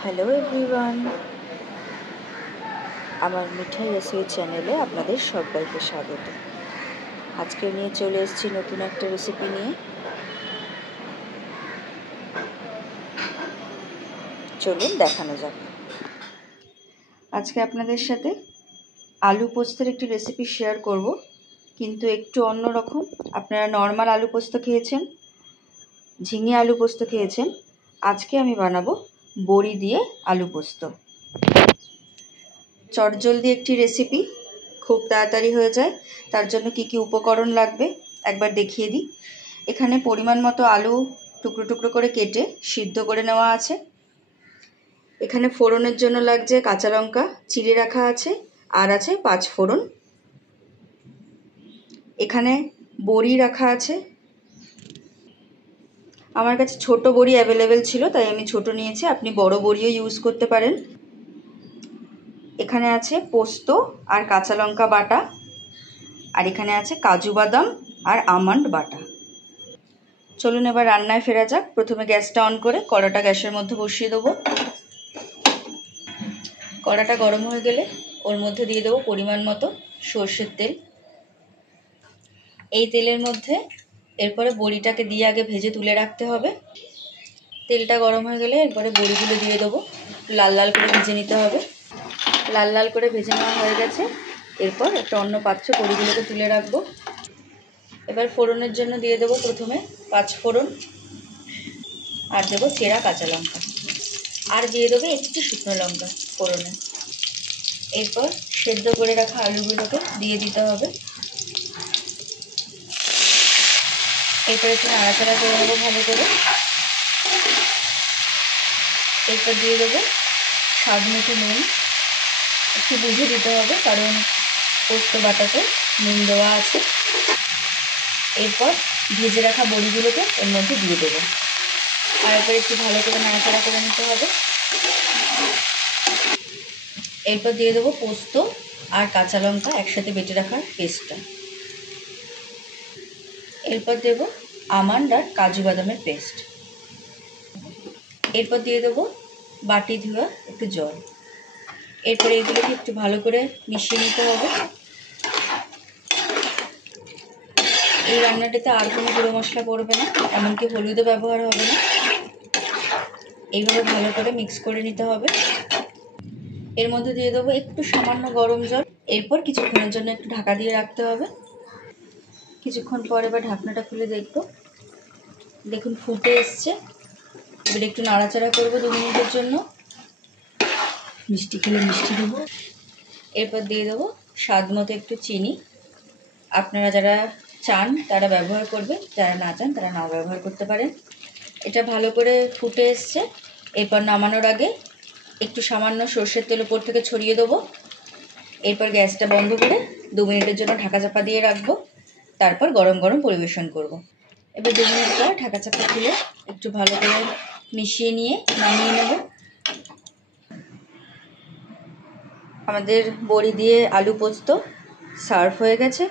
Hello everyone, আমার মিঠাই recipe চ্যানেলে আপনাদের সবাইকে স্বাগত। আজকে নিয়ে চলে এসেছি নতুন একটা রেসিপি নিয়ে। চলুন দেখানো যাক। আজকে আপনাদের সাথে আলু পোস্তের একটি রেসিপি শেয়ার করব, কিন্তু একটু অন্যরকম। আপনারা নর্মাল আলু পোস্ত খেয়েছেন, ঝিঙে আলু পোস্ত খেয়েছেন, আজকে আমি বানাবো বড়ি দিয়ে আলু পোস্ত। চটজলদি একটি রেসিপি, খুব তাড়াতাড়ি হয়ে যায়। তার জন্য কি কি উপকরণ লাগবে একবার দেখিয়ে দিই। এখানে পরিমাণ মতো আলু টুকরো টুকরো করে কেটে সিদ্ধ করে নেওয়া আছে। এখানে ফোড়নের জন্য লাগছে কাঁচা লঙ্কা চিড়ে রাখা আছে, আর আছে 5 ফোড়ন। এখানে বড়ি রাখা আছে। আমার কাছে ছোট বড়ি অ্যাভেলেবেল ছিল, তাই আমি ছোট নিয়েছি। আপনি বড় বড়িও ইউজ করতে পারেন। এখানে আছে পোস্ত আর কাঁচা লঙ্কা বাটা, আর এখানে আছে কাজু বাদাম আর আমন্ড বাটা। চলুন এবার রান্নায় ফেরা যাক। প্রথমে গ্যাসটা অন করে কড়াটা গ্যাসের মধ্যে বসিয়ে দেবো। কড়াটা গরম হয়ে গেলে ওর মধ্যে দিয়ে দেবো পরিমাণ মতো সর্ষের তেল। এই তেলের মধ্যে এরপরে বড়িটাকে দিয়ে আগে ভেজে তুলে রাখতে হবে। তেলটা গরম হয়ে গেলে এরপরে বড়িগুলো দিয়ে দেবো, লাল লাল করে ভেজে নিতে হবে। লাল লাল করে ভেজে নেওয়া হয়ে গেছে। এরপর একটা অন্য পাত্রে বড়িগুলোকে তুলে রাখবো। এবার ফোড়নের জন্য দিয়ে দেবো প্রথমে 5 ফোড়ন, আর দেবো চেরা কাঁচা লঙ্কা, আর দিয়ে দেবো একটু শুকনো লঙ্কা ফোড়নে। এরপর সেদ্ধ করে রাখা আলুগুলোকে দিয়ে দিতে হবে। এরপর একটু নাড়াচাড়া করে নেবো ভালো করে। এরপর দিয়ে দেবো স্বাদ মতো নুন, একটু বুঝে দিতে হবে কারণ পোস্ত বাটাতে নুন দেওয়া আছে। এরপর ভেজে রাখা বড়িগুলোকে এর মধ্যে দিয়ে দেবো, আর এরপর একটু ভালো করে নাড়াচাড়া করে নিতে হবে। এরপর দিয়ে দেবো পোস্ত আর কাঁচা লঙ্কা একসাথে বেটে রাখার পেস্টটা। এরপর দেবো আমন্ড আর কাজু বাদামের পেস্ট। এরপর দিয়ে দেবো বাটি ধোয়া একটু জল। এরপরে এগুলোকে একটু ভালো করে মিশিয়ে নিতে হবে। এই রান্নাটাতে আর কোনো গুঁড়ো মশলা পড়বে না, এমনকি হলুদও ব্যবহার হবে না। এইভাবে ভালো করে মিক্স করে নিতে হবে। এর মধ্যে দিয়ে দেবো একটু সামান্য গরম জল। এরপর কিছুক্ষণের জন্য একটু ঢাকা দিয়ে রাখতে হবে। কিছুক্ষণ পর এবার ঢাকনাটা খুলে দেখবো। দেখুন ফুটে এসছে। এবার একটু নাড়াচাড়া করবো 2 মিনিটের জন্য। মিষ্টি খেলে মিষ্টি দেবো। এরপর দিয়ে দেবো স্বাদ মতো একটু চিনি। আপনারা যারা চান তারা ব্যবহার করবেন, যারা না চান তারা নাও ব্যবহার করতে পারেন। এটা ভালো করে ফুটে এসছে। এরপর নামানোর আগে একটু সামান্য সর্ষের তেল উপর থেকে ছড়িয়ে দেবো। এরপর গ্যাসটা বন্ধ করে 2 মিনিটের জন্য ঢাকা চাপা দিয়ে রাখবো। তারপর গরম গরম পরিবেশন করব। এবার 2 মিনিট পর ঢাকা চাপা খুলে একটু ভালো করে মিশিয়ে নিয়ে নামিয়ে নেব। আমাদের বড়ি দিয়ে আলু পোস্ত সার্ভ হয়ে গেছে।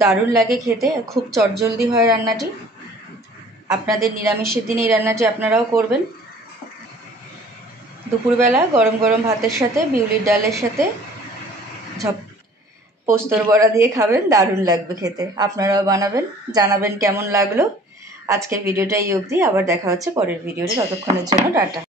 দারুণ লাগে খেতে, খুব চটজলদি হয় রান্নাটি। আপনাদের নিরামিষের দিনে এই রান্নাটি আপনারাও করবেন। দুপুরবেলা গরম গরম ভাতের সাথে বিউলির ডালের সাথে পোস্তর বড়া দিয়ে খাবেন, দারুণ লাগবে খেতে। আপনারাও বানাবেন, জানাবেন কেমন লাগলো। আজকের ভিডিওটা এই অবধি, আবার দেখা হচ্ছে পরের ভিডিওতে। ততক্ষণের জন্য টাটা।